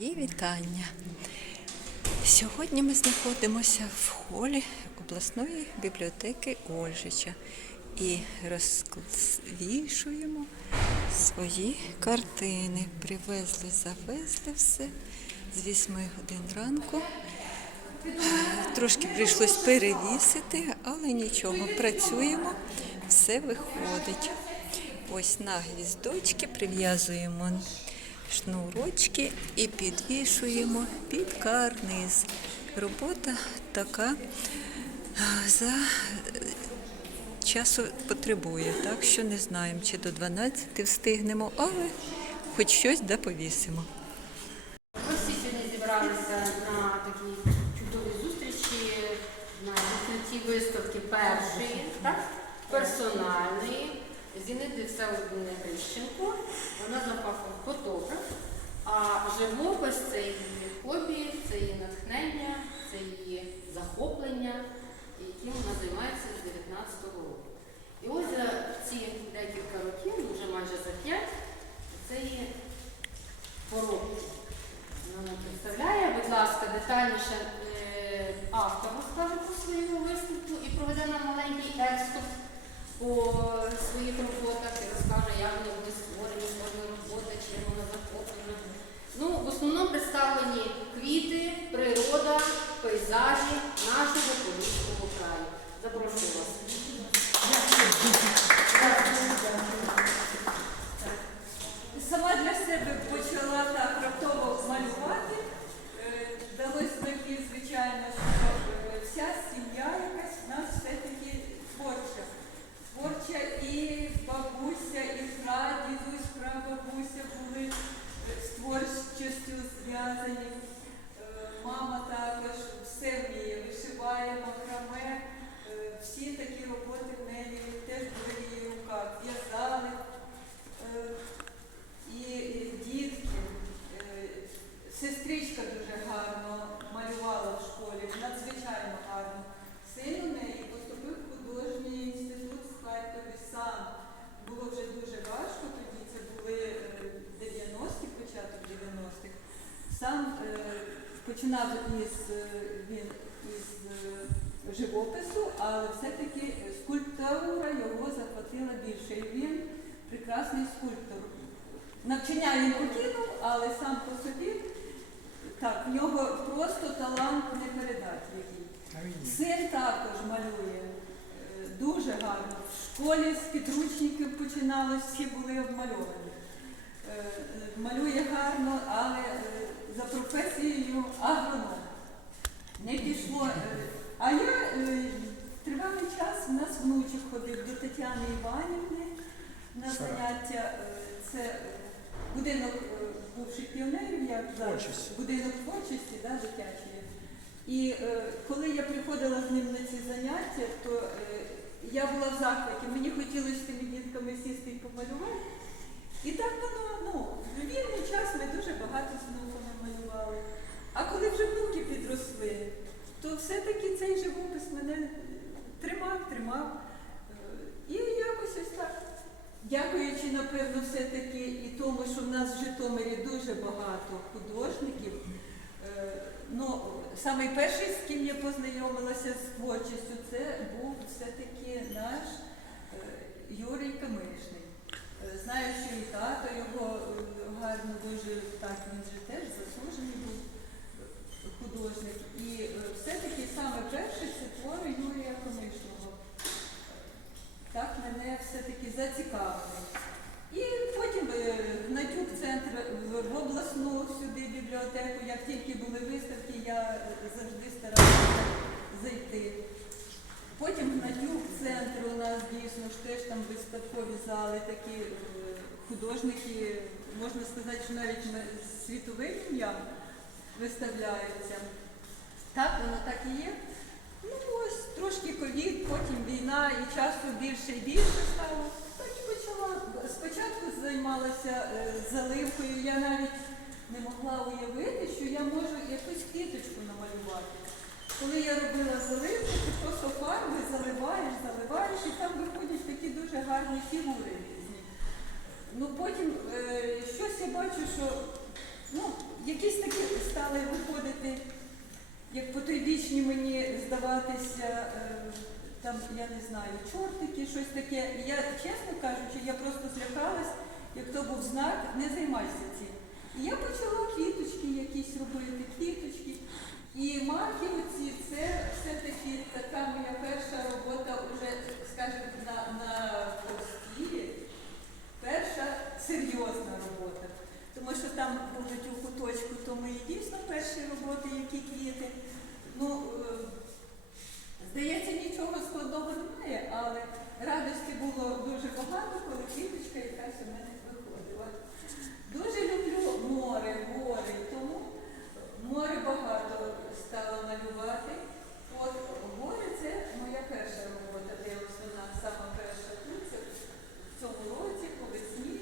Її вітання. Сьогодні ми знаходимося в холі обласної бібліотеки Ольжича і розвішуємо свої картини. Привезли, завезли все з 8 годин ранку. Трошки прийшлось перевісити, але нічого, працюємо, все виходить. Ось на гвіздочки прив'язуємо шнурочки і підвішуємо під карниз. Робота така за е, часу потребує, так що не знаємо, чи до 12 встигнемо, але хоч щось да повісимо. Всі сьогодні зібралися на такій чудовій зустрічі на відкритті виставки першої, так? персональної Зіниди Всеволодівни Грищенко. Вона за фахом фотограф, а живопис це її хобі, це її натхнення, це її захоплення, яким вона займається з 19-го року. І ось за ці декілька років, ну, вже майже за п'ять, це її поробки. Вона представляє, будь ласка, детальніше е, автор розкаже про свою виставку і проведе нам маленький екскурс по своїх роботах і розкаже, як вони створені, кожна робота, чим вона захоплена. Ну, в основному представлені квіти, природа, пейзажі нашого Поліського краю. Запрошую вас. Сама для себе почала так раптово малювати. Е, Вдалося таки, звичайно, що е, вся сім'я якась в нас все-таки творча. Творча і бабуся, і прадідусь, прабабуся були е, з творчістю зв'язані. Е, Мама також все вміє, вишиває, макраме. Е, Всі такі роботи в неї теж були в її руках. В'язали. Е, і і дітки. Е, Сестричка дуже гарно малювала в школі, надзвичайно гарно. Син у неї поступив в художній інститут в Харкові сам. Було вже дуже важко, тоді це були е, 90-ті, початок 90-х. Сам е, починав із, е, він із е, живопису, але все-таки скульптура його захватила більше. І він прекрасний скульптор. Навчання він покинув, але сам по собі так, в нього просто талант не передати який. Син також малює е, дуже гарно. В школі з підручників починалось, всі були обмальовані. Е, е, Малює гарно, але за професією агроном. Не пішло. е, А я е, тривалий час у нас внучок ходив до Тетяни Іванівни на заняття. Е, Це е, будинок е, бувших піонерів, як Творчості. будинок творчості да, дитячої. І коли я приходила з ним на ці заняття, то я була в захваті. Мені хотілося з тими дітками сісти і помалювати. І так воно, ну, в вільний час ми дуже багато з внуками малювали. А коли вже внуки підросли, то все-таки цей живопис мене тримав, тримав. Е, І якось ось так. Дякуючи, напевно, все-таки і тому, що в нас в Житомирі дуже багато художників. Е, Ну, самий перший, з ким я познайомилася з творчістю, це був все-таки наш е, Юрій Камишний. Е, Знаю, що і тато його е, гарно дуже так, він же теж заслужений був е, художник. І е, все-таки саме перше це твори Юрія Комишного. Так мене все-таки зацікавили. І потім е, на тюб-центр в- в обласну сюди бібліотеку, як тільки були виставки, я завжди старалася зайти. Потім на тюб-центр у нас дійсно ж теж там виставкові зали, такі е, художники, можна сказати, що навіть світовим ім'ям виставляються. Так, воно так і є. Ну ось трошки ковід, потім війна і часу більше і більше стало. Так і почала. Спочатку займалася е, заливкою. Я навіть не могла уявити, що я можу якусь квіточку намалювати. Коли я робила заливку, ти просто фарби заливаєш, заливаєш, і там виходять такі дуже гарні фігури різні. Ну потім е, щось я бачу, що ну, якісь такі стали виходити, як потойбічні мені здаватися, е, там, я не знаю, чортики, щось таке. Я, чесно кажучи, я просто злякалась, як то був знак, не займайся цим. І я почала квіточки якісь робити, квіточки. І маки оці, це все-таки така моя перша робота вже, скажімо, на, на холсті. Перша серйозна робота. Тому що там будуть у куточку, то мої дійсно перші роботи, які квіти. Ну, е, здається, нічого складного немає, але радості було дуже багато, коли квіточка якась у мене виходила. Дуже люблю море, гори, тому море багато стала малювати. От гори це моя перша робота, де ось вона сама перша тут, це в цьому році, по весні.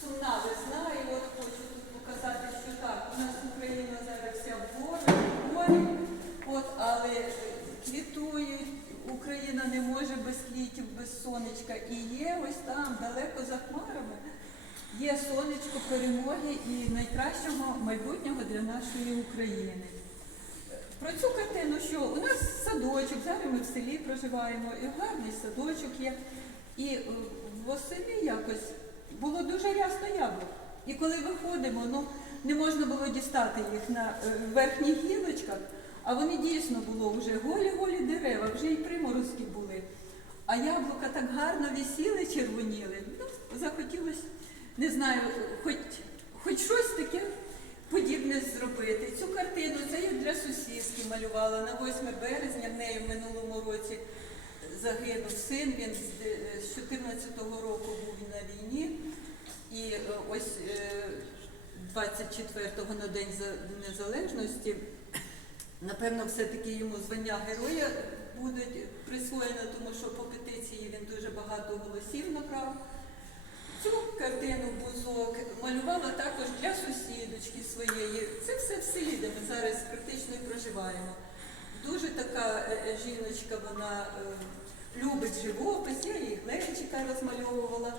Сумна весна, і от хочу тут показати, що так, у нас Україна зараз вся в горах, в горі, от, але квітують, Україна не може без квітів, без сонечка. І є ось там, далеко за хмарами, є сонечко перемоги і найкращого майбутнього для нашої України. Про цю картину, що у нас садочок, зараз ми в селі проживаємо, і гарний садочок є. І е, восени якось було дуже рясно яблук. І коли виходимо, ну не можна було дістати їх на е, верхніх гілочках, а вони дійсно було вже голі-голі дерева, вже і приморозки були. А яблука так гарно висіли, червоніли. Ну, захотілося, не знаю, хоч, хоч щось таке подібне зробити. Цю картину це я для сусідки малювала на 8 березня. В неї в минулому році загинув син. Він з де- 14-го року був на війні. І е, ось е, 24-го на День Незалежності, напевно, все-таки йому звання героя будуть присвоєно, тому що по петиції він дуже багато голосів набрав. Цю картину бузок малювала також для сусідочки своєї. Це все в селі, де ми зараз практично і проживаємо. Дуже така е, е, жіночка, вона е, любить живопис, я їй глечика розмальовувала.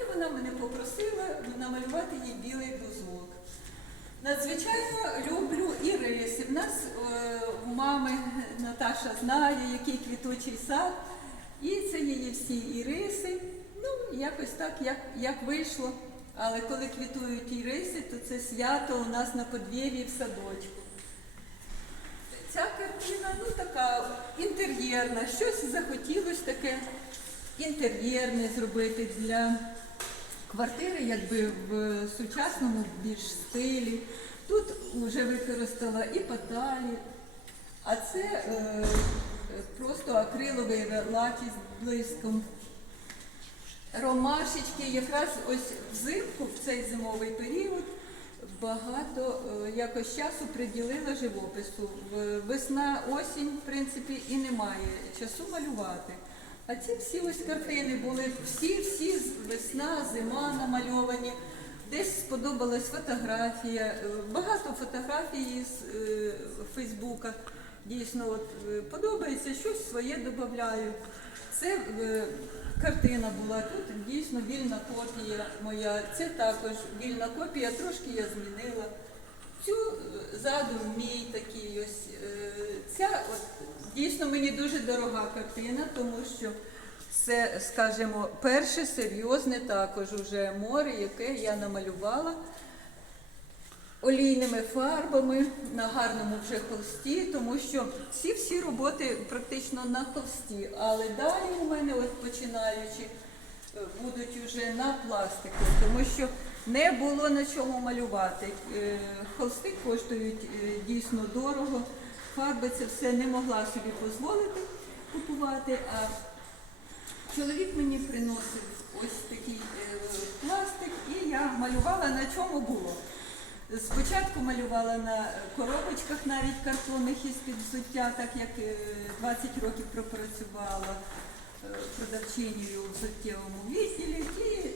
І вона мене попросила намалювати їй білий бузок. Надзвичайно люблю іриси. В нас е, у мами Наташа знає, який квітучий сад. І це її всі іриси. Ну, якось так, як, як вийшло. Але коли квітують іриси, то це свято у нас на подвір'ї в садочку. Ця картина ну, така інтер'єрна, щось захотілося таке інтер'єрне зробити для квартири, якби в сучасному більш стилі. Тут вже використала і паталі, а це е, просто акриловий лакі з блиском. Ромашечки, якраз ось взимку, в цей зимовий період, багато е, якось часу приділила живопису. Весна, осінь, в принципі, і немає часу малювати. А ці всі ось картини були всі-всі весна, зима намальовані. Десь сподобалась фотографія, е, багато фотографій з е, Фейсбука. Дійсно, от е, подобається, щось своє додаю. Це картина була тут, дійсно вільна копія моя. Це також вільна копія, трошки я змінила. Цю задум мій такий ось. Ця от, дійсно мені дуже дорога картина, тому що це, скажімо, перше серйозне також уже море, яке я намалювала олійними фарбами на гарному вже холсті, тому що всі всі роботи практично на холсті. Але далі у мене, от починаючи, е, будуть вже на пластику, тому що не було на чому малювати. Е, Холсти коштують е, дійсно дорого. Фарби це все не могла собі дозволити купувати. А чоловік мені приносив ось такий е, пластик, і я малювала на чому було. Спочатку малювала на коробочках навіть картонних із-під взуття, так як е, 20 років пропрацювала е, продавчинею у взуттєвому відділі.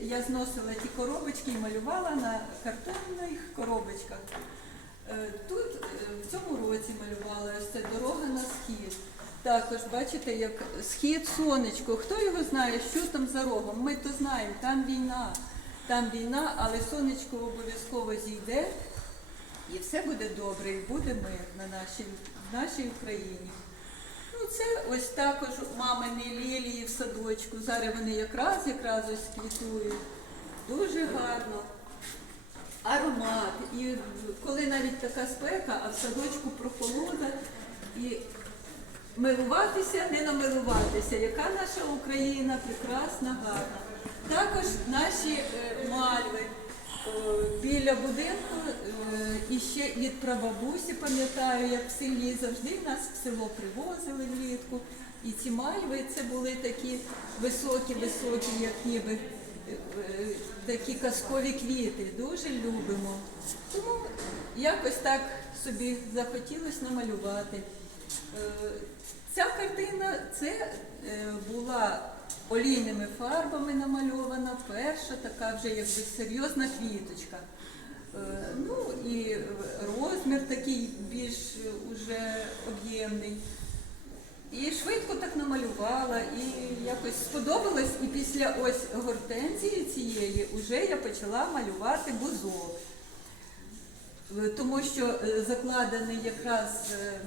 І я зносила ті коробочки і малювала на картонних коробочках. Е, Тут е, в цьому році малювала ось це дорога на схід. Також бачите, як схід сонечко. Хто його знає, що там за рогом? Ми то знаємо, там війна, там війна, але сонечко обов'язково зійде. І все буде добре, і буде мир на нашій, в нашій Україні. Ну, це ось також мамині лілії в садочку. Зараз вони якраз якраз ось квітують. Дуже гарно. Аромат. І коли навіть така спека, а в садочку прохолода, і милуватися, не намилуватися, яка наша Україна прекрасна, гарна. Також наші е, мальви е, біля будинку е, і ще від прабабусі пам'ятаю, як в селі завжди нас в село привозили влітку. І ці мальви це були такі високі, високі, як ніби такі казкові квіти. Дуже любимо. Тому якось так собі захотілося намалювати. Е, Ця картина це е, була олійними фарбами намальована, перша така вже якби серйозна квіточка. Е, Ну і розмір такий більш е, уже об'ємний. І швидко так намалювала, і якось сподобалось. І після ось гортензії цієї вже я почала малювати бузок. Е, Тому що е, закладений якраз, е,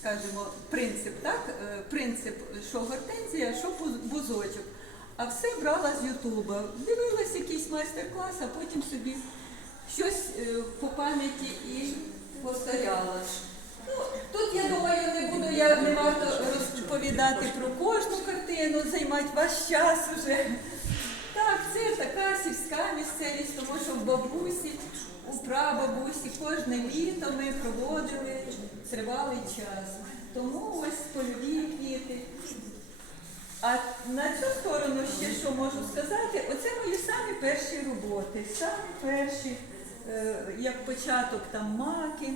скажімо, принцип, так? Принцип, що гортензія, що бузочок. А все брала з Ютуба. Дивилась якийсь майстер-клас, а потім собі щось по пам'яті і повторяла. Тут я думаю, не буду я не варто розповідати про кожну картину, займати ваш час уже. Так, це така сільська місцевість, тому що в бабусі, у прабабусі кожне літо ми проводили тривалий час. Тому ось польові квіти. А на цю сторону ще що можу сказати, оце мої самі перші роботи. Самі перші, е, як початок там маки,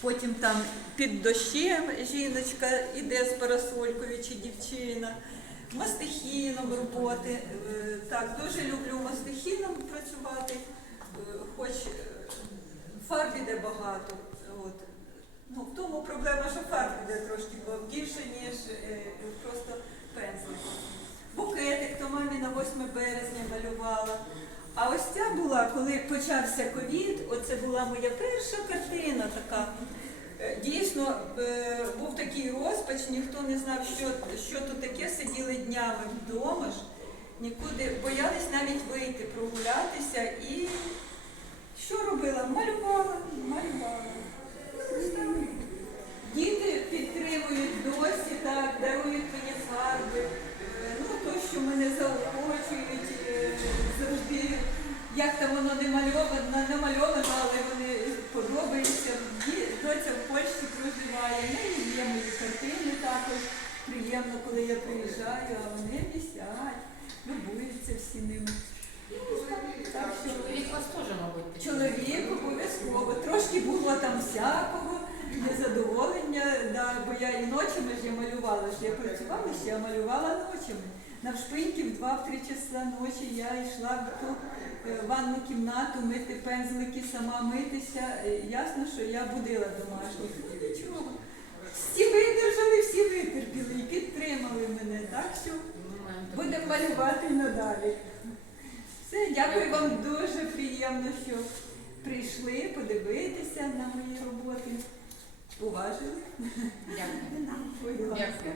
потім там під дощем жіночка іде з парасолькою чи дівчина, мастихіном роботи. Е, Так, дуже люблю мастихіном працювати, е, хоч е, фарб іде багато. От. Ну, в тому проблема, що фарб іде трошки більше, ніж просто пензликом. Букетик, то мамі на 8 березня малювала. А ось ця була, коли почався ковід, оце була моя перша картина така. Е, Дійсно, е, був такий розпач, ніхто не знав, що, що тут таке, сиділи днями вдома ж, нікуди, боялись навіть вийти, прогулятися і що робила? Малювала, малювала. Діти підтримують досі, так, дарують мені фарби. Е, Ну, то, що мене завжди, як там воно не мальовано, намальовано, але вони подобаються. Доця в Польщі проживає, в неї є мої картини також. Приємно, коли я приїжджаю, а вони висять, любуються всі ними. Так що Чоловік обов'язково. Трошки було там всякого, незадоволення, да, бо я і ночами ж я малювала, ж я працювала, ще я малювала ночами. Навшпиньки в 2-3 часа ночі я йшла в ту ванну кімнату мити пензлики, сама митися. Е, Ясно, що я будила домашніх. Ну нічого. Всі видержали, всі витерпіли і підтримали мене. Так що будемо малювати і надалі. Все, дякую вам дуже приємно, що прийшли подивитися на мої роботи. Уважили. Дякую. Дякую.